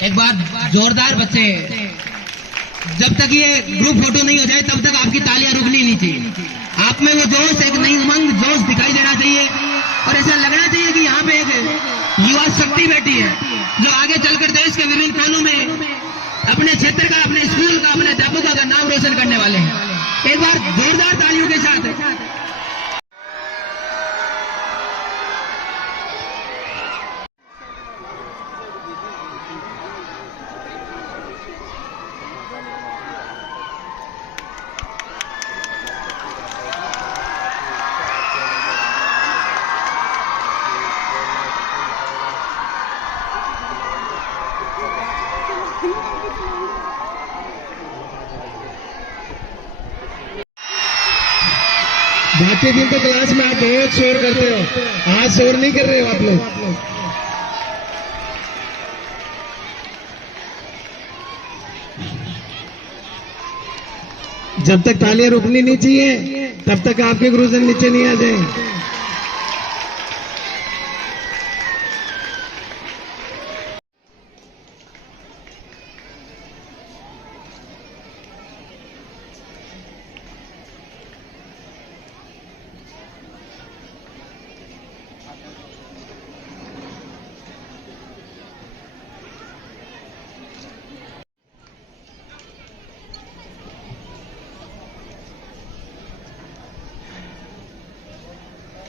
एक बार जोरदार बच्चे, जब तक ये ग्रुप फोटो नहीं हो जाए तब तक आपकी तालियां रुकनी नहीं चाहिए। आप में वो जोश, एक नई उमंग, जोश दिखाई देना चाहिए और ऐसा लगना चाहिए कि यहाँ पे एक युवा शक्ति बैठी है जो आगे चलकर देश के विभिन्न कोनों में अपने क्षेत्र का, अपने स्कूल का, अपने अध्यापकों का नाम रोशन करने वाले हैं। एक बार जोरदार तालियों के साथ बाकी दिन तो क्लास में आप बहुत शोर करते हो, आज शोर नहीं कर रहे हो आप लोग। जब तक तालियां रुकनी नहीं चाहिए तब तक आपके गुरुजन नीचे नहीं आ जाए।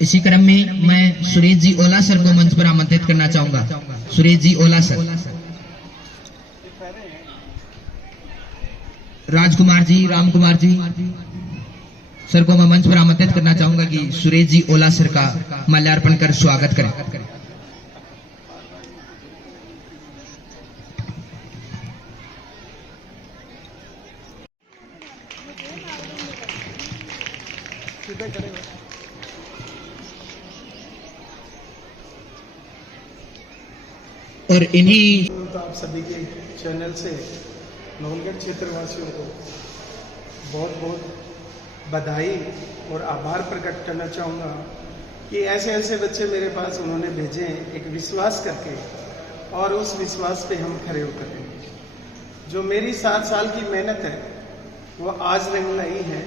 इसी क्रम में मैं सुरेश जी ओला सर को मंच पर आमंत्रित करना चाहूंगा। सुरेश जी ओला सर, राजकुमार जी, राम कुमार जी सर को मैं मंच पर आमंत्रित करना चाहूंगा कि सुरेश जी ओला सर का माल्यार्पण कर स्वागत करें। और इन्हीं तो आप सभी के चैनल से नवलगढ़ क्षेत्रवासियों को बहुत बहुत बधाई और आभार प्रकट करना चाहूँगा कि ऐसे ऐसे बच्चे मेरे पास उन्होंने भेजे एक विश्वास करके, और उस विश्वास पे हम खरे उतरे। जो मेरी 7 साल की मेहनत है वो आज रंग लाई है।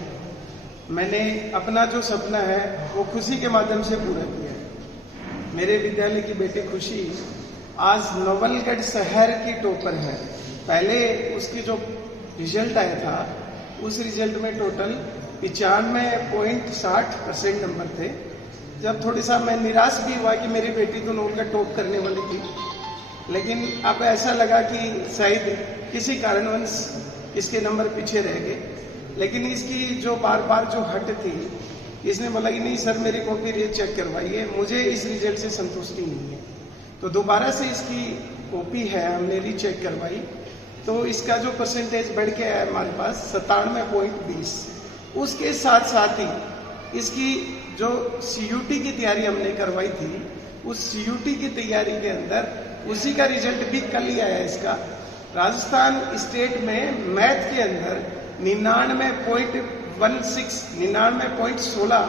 मैंने अपना जो सपना है वो खुशी के माध्यम से पूरा किया है। मेरे विद्यालय की बेटी खुशी आज नवलगढ़ शहर की टॉपर है। पहले उसकी जो रिजल्ट आया था उस रिजल्ट में टोटल 95.60% नंबर थे। जब थोड़ी सा मैं निराश भी हुआ कि मेरी बेटी तो नवलगढ़ टॉप करने वाली थी, लेकिन अब ऐसा लगा कि शायद किसी कारणवश इसके नंबर पीछे रह गए। लेकिन इसकी जो बार बार जो हट थी, इसने बोला कि नहीं सर मेरी कॉपी रे चेक करवाइए, मुझे इस रिजल्ट से संतुष्टि नहीं है। तो दोबारा से इसकी कॉपी है हमने रीचेक करवाई, तो इसका जो परसेंटेज बढ़ के आया हमारे पास 97.20। उसके साथ साथ ही इसकी जो CUT की तैयारी हमने करवाई थी, उस CUT की तैयारी के अंदर उसी का रिजल्ट भी कल ही आया। इसका राजस्थान स्टेट में मैथ के अंदर 99.16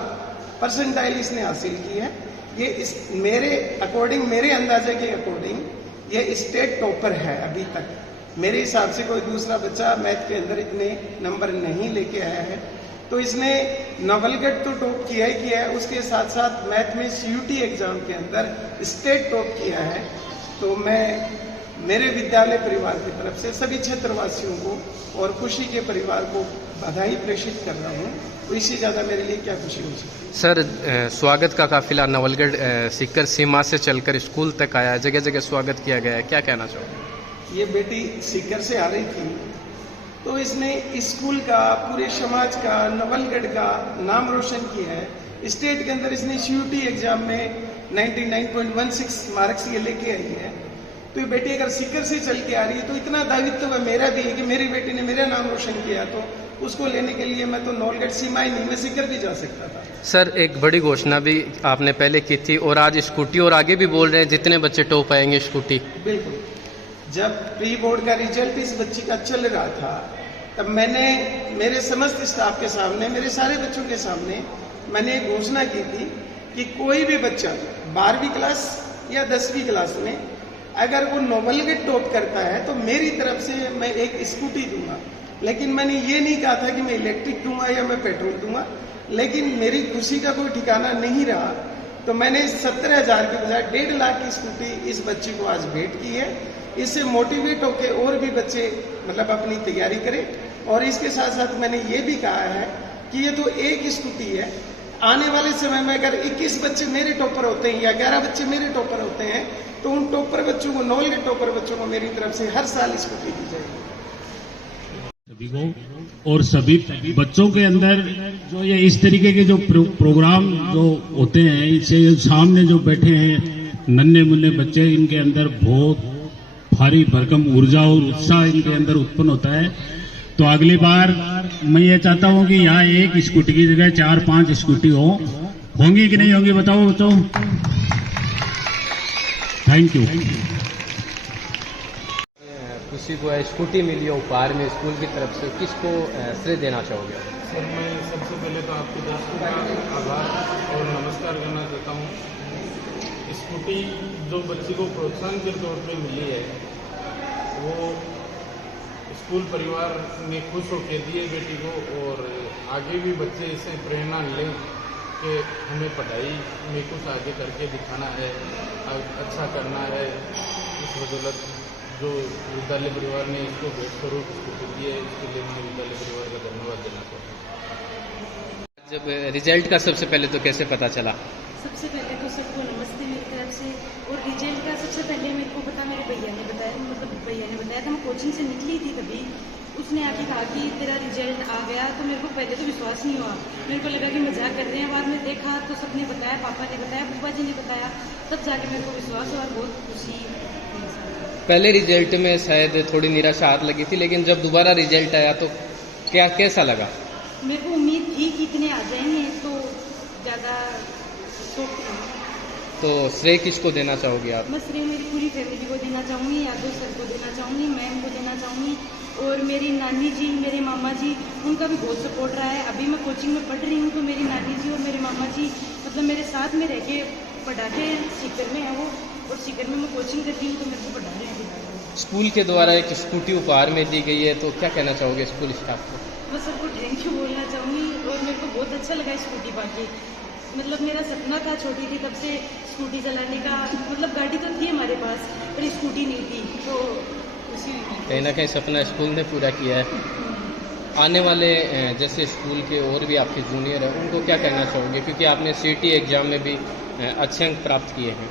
परसेंटाइल इसने हासिल की है। ये इस मेरे अकॉर्डिंग, मेरे अंदाजे के अकॉर्डिंग ये स्टेट टॉपर है अभी तक। मेरे हिसाब से कोई दूसरा बच्चा मैथ के अंदर इतने नंबर नहीं लेके आया है। तो इसने नवलगढ़ तो टॉप किया ही किया है, उसके साथ साथ मैथ में CUT एग्जाम के अंदर स्टेट टॉप किया है। तो मैं मेरे विद्यालय परिवार की तरफ से सभी क्षेत्रवासियों को और खुशी के परिवार को बधाई प्रेषित कर रहा हूँ। तो इससे ज़्यादा मेरे लिए क्या खुशी हो सकती है। सर, स्वागत का काफिला नवलगढ़ सीकर सीमा से चलकर स्कूल तक आया, जगह जगह स्वागत किया गया है, क्या कहना चाहोगे? ये बेटी सीकर से आ रही थी तो इसने स्कूल का, पूरे समाज का, नवलगढ़ का नाम रोशन किया है। स्टेट के अंदर इसने CUT एग्जाम में 99.16 मार्क्स ये लेके आई है। तो ये बेटी अगर सीकर से चल के आ रही है तो इतना दायित्व मेरा भी है कि मेरी बेटी ने मेरा नाम रोशन किया, तो उसको लेने के लिए मैं तो नवलगढ़ सीमा ही नहीं, मैं सीकर भी जा सकता था। सर, एक बड़ी घोषणा भी आपने पहले की थी और आज स्कूटी, और आगे भी बोल रहे हैं जितने बच्चे टॉप आएंगे स्कूटी। बिल्कुल, जब प्री बोर्ड का रिजल्ट इस बच्ची का चल रहा था तब मैंने मेरे समस्त स्टाफ के सामने, मेरे सारे बच्चों के सामने मैंने एक घोषणा की थी कि कोई भी बच्चा 12वीं क्लास या 10वीं क्लास में अगर वो नोबलगढ़ टॉप करता है तो मेरी तरफ से मैं एक स्कूटी दूंगा, लेकिन मैंने ये नहीं कहा था कि मैं इलेक्ट्रिक दूंगा या मैं पेट्रोल दूंगा। लेकिन मेरी खुशी का कोई ठिकाना नहीं रहा, तो मैंने 17,000 के बजाय 1.5 लाख की स्कूटी इस बच्ची को आज भेंट की है। इससे मोटिवेट होकर और भी बच्चे मतलब अपनी तैयारी करें। और इसके साथ साथ मैंने ये भी कहा है कि ये तो एक स्कूटी है, आने वाले समय में अगर 21 बच्चे मेरे टॉपर होते हैं या 11 बच्चे मेरे टॉपर होते हैं तो उन टॉपर बच्चों को, नवलगढ़ टॉपर बच्चों को मेरी तरफ से हर साल स्कूटी दी जाएगी। सभी को और सभी बच्चों के अंदर जो ये इस तरीके के जो प्रोग्राम जो होते हैं, इससे सामने जो बैठे हैं नन्हे मुन्ने बच्चे, इनके अंदर बहुत भारी भरकम ऊर्जा और उत्साह इनके अंदर उत्पन्न होता है। तो अगली बार मैं ये चाहता हूँ कि यहाँ एक स्कूटी की जगह 4-5 स्कूटी होंगी कि नहीं होंगी, बताओ बच्चों। Thank you. खुशी को स्कूटी मिली है उपहार में स्कूल की तरफ से, किसको श्रेय देना चाहोगे? सर, मैं सबसे पहले तो आपके दर्शकों का आभार और नमस्कार करना चाहता हूँ। स्कूटी जो बच्ची को प्रोत्साहन के तौर पे मिली है, वो स्कूल परिवार ने खुश होकर दिए बेटी को, और आगे भी बच्चे इससे प्रेरणा लें कि हमें पढ़ाई में कुछ आगे करके दिखाना है, अच्छा करना है। इस बदौलत जो विद्यालय परिवार ने इसको भेंट स्वरूप स्कूटी दी है, इसके लिए मैं विद्यालय परिवार का धन्यवाद देना चाहता हूँ। जब रिजल्ट का सबसे पहले तो कैसे पता चला? सबसे पहले तो सबको नमस्ते मेरी तरफ से। और रिजल्ट का सबसे पहले मेरे को पता मेरे भैया ने बताया, मतलब भैया ने बताया था। मैं कोचिंग से निकली थी तभी उसने आके कहा कि तेरा रिजल्ट आ गया। तो मेरे को पहले तो विश्वास नहीं हुआ, मेरे को लगा कि मजाक कर रहे हैं। बाद में देखा तो सबने बताया, पापा ने बताया, बुआ जी ने बताया, तब जाके मेरे को विश्वास हुआ और बहुत खुशी। पहले रिजल्ट में शायद थोड़ी निराशा हाथ लगी थी, लेकिन जब दोबारा रिजल्ट आया तो कैसा लगा? मेरे को उम्मीद थी कि इतने आ जाएंगे, तो ज़्यादा तो श्रेय किसको देना चाहोगे आप? मैं श्रेय मेरी पूरी फैमिली को देना चाहूँगी, यादव सर को देना चाहूँगी, मैम को देना चाहूँगी, और मेरी नानी जी, मेरे मामा जी, उनका भी बहुत सपोर्ट रहा है। अभी मैं कोचिंग में पढ़ रही हूँ तो मेरी नानी जी और मेरे मामा जी मतलब मेरे साथ में रह के पढ़ाते हैं। सीकर में है वो, और सीकर में मैं कोचिंग करती हूँ तो मेरे को पढ़ा रहे हैं। स्कूल के द्वारा एक स्कूटी उपहार में दी गई है, तो क्या कहना चाहोगे स्कूल स्टाफ को? मैं सबको थैंक यू बोलना चाहूँगी, और मेरे को बहुत अच्छा लगा स्कूटी पाके। मतलब मेरा सपना था छोटी थी तब से स्कूटी चलाने का, मतलब गाड़ी तो थी हमारे पास पर स्कूटी नहीं थी, तो उसी कहीं ना कहीं सपना स्कूल ने पूरा किया है। आने वाले जैसे स्कूल के और भी आपके जूनियर हैं, उनको क्या कहना चाहोगे, क्योंकि आपने सीटी एग्जाम में भी अच्छे अंक प्राप्त किए हैं?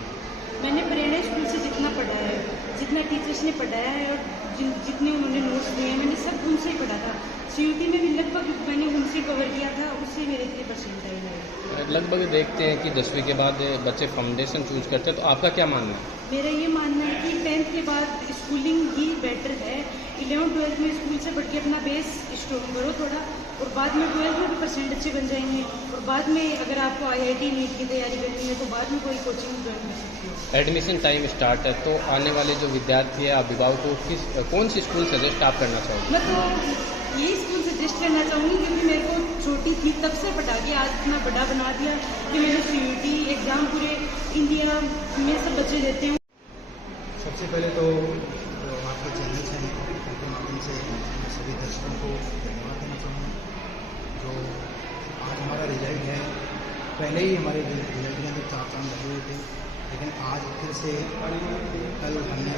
मैंने प्रेरणा स्कूल से जितना पढ़ा है, जितना टीचर्स ने पढ़ाया है और जितने उन्होंने नोट्स दिए हैं, मैंने सब उनसे ही पढ़ा था। सीयूटी में भी लगभग मैंने उनसे कवर किया था, उससे मेरे इतने परसेंट आए। लगभग देखते हैं कि 10वीं के बाद बच्चे फाउंडेशन चूज करते हैं, तो आपका क्या मानना है? मेरा ये मानना है कि 10th के बाद स्कूलिंग ही बेटर है। 11th-12th में स्कूल से पढ़ के अपना बेस स्ट्रॉन्ग करो थोड़ा, और बाद में 12th में भी परसेंट अच्छे बन जाएंगे, और बाद में अगर आपको IIT नीट की तैयारी करनी है तो बाद में कोई कोचिंग ज्वाइन कर सकते हो। एडमिशन टाइम स्टार्ट है, तो आने वाले जो विद्यार्थी है, अभिभावकों को कौन सी स्कूल सजेस्ट आप करना चाहोगे? मैं तो यही स्कूल सजेस्ट करना चाहूँगी, क्योंकि मेरे को छोटी थी तब से पढ़ा के आज इतना बड़ा बना दिया कि मैंने CUT एग्ज़ाम पूरे इंडिया में सब बच्चे देते हैं। सबसे पहले तो आपके चैनल से के माध्यम से सभी दर्शकों को धन्यवाद देना चाहूँगा। जो आज हमारा रिजल्ट है, पहले ही हमारे रिजल्ट के अंदर 4 चांद लगे हुए थे, लेकिन आज फिर से कल हमने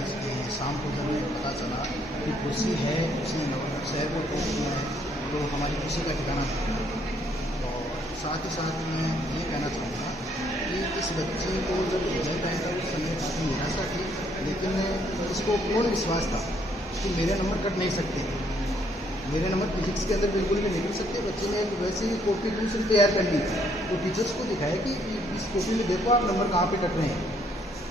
शाम को जब हमें पता चला कि खुशी है, उसने नवलगढ़ शहर को टॉप किया है, तो हमारी खुशी का ठिकाना था। और साथ ही साथ मैं ये कहना चाहूँगा कि इस बच्चे को जब रिजल्ट आया था उस समय काफ़ी निराशा थी, लेकिन इसको पूर्ण विश्वास था कि मेरे नंबर कट नहीं सकते, मेरे नंबर फिजिक्स के अंदर बिल्कुल भी निकल सकते। बच्चे ने वैसे ही कॉपी दूसरी तैयार कर ली, तो टीचर्स को दिखाया कि इस कॉपी में देखो आप नंबर कहाँ पे कट रहे हैं,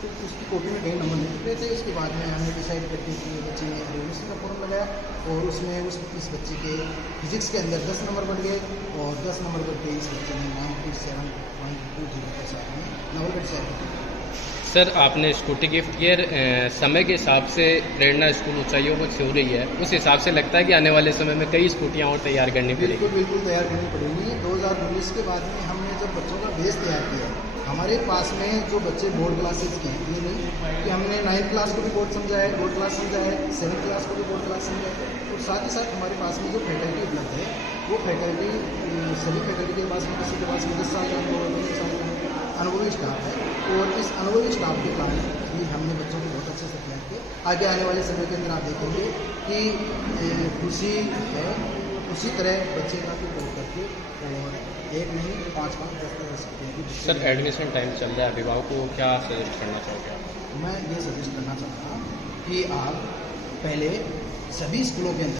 तो उसकी कॉपी में कहीं नंबर नहीं कट रहे थे। उसके बाद में हमने डिसाइड करके कि बच्चे ने एडमिशन का फॉर्म लगाया, और उसमें इस बच्चे के फिजिक्स के अंदर 10 नंबर बढ़ गए, और 10 नंबर बढ़ के इस बच्चे ने 97.20 के साथ में नवलगढ़ शहर। सर, आपने स्कूटी गिफ्ट किया, समय के हिसाब से प्रेरणा स्कूल ऊंचाइयों को छू रही है, उस हिसाब से लगता है कि आने वाले समय में कई स्कूटियाँ और तैयार करनी पड़ेगी? बिल्कुल तैयार करनी पड़ेगी। 2019 के बाद में हमने जब बच्चों का बेस तैयार किया, हमारे पास में जो बच्चे बोर्ड क्लासेस के हैं, ये नहीं कि हमने 9th क्लास को भी बोर्ड समझा है, बोर्ड क्लास समझा है, 7th क्लास को भी बोर्ड क्लास समझा है, और साथ ही साथ हमारे पास में जो फैकल्टी उपलब्ध है वो फैकल्टी सभी फैकल्टी के पास में किसी के पास में 10 साल का अनुभव, 15 साल का अनुभवी स्टाफ है, और इस अनुभवी स्टाफ के कारण भी हमने बच्चों को बहुत अच्छे से तैयार किया। आगे आने वाले समय के अंदर आप देखेंगे कि खुशी है, उसी तरह बच्चे का भी कोर्स करके और एक नहीं 5 10 कर सकते हैं कि सर एडमिशन टाइम चल रहा है, अभिभावकों को क्या सजेस्ट करना चाहोगे आप? मैं ये सजेस्ट करना चाहता हूँ कि आप पहले सभी स्कूलों के अंदर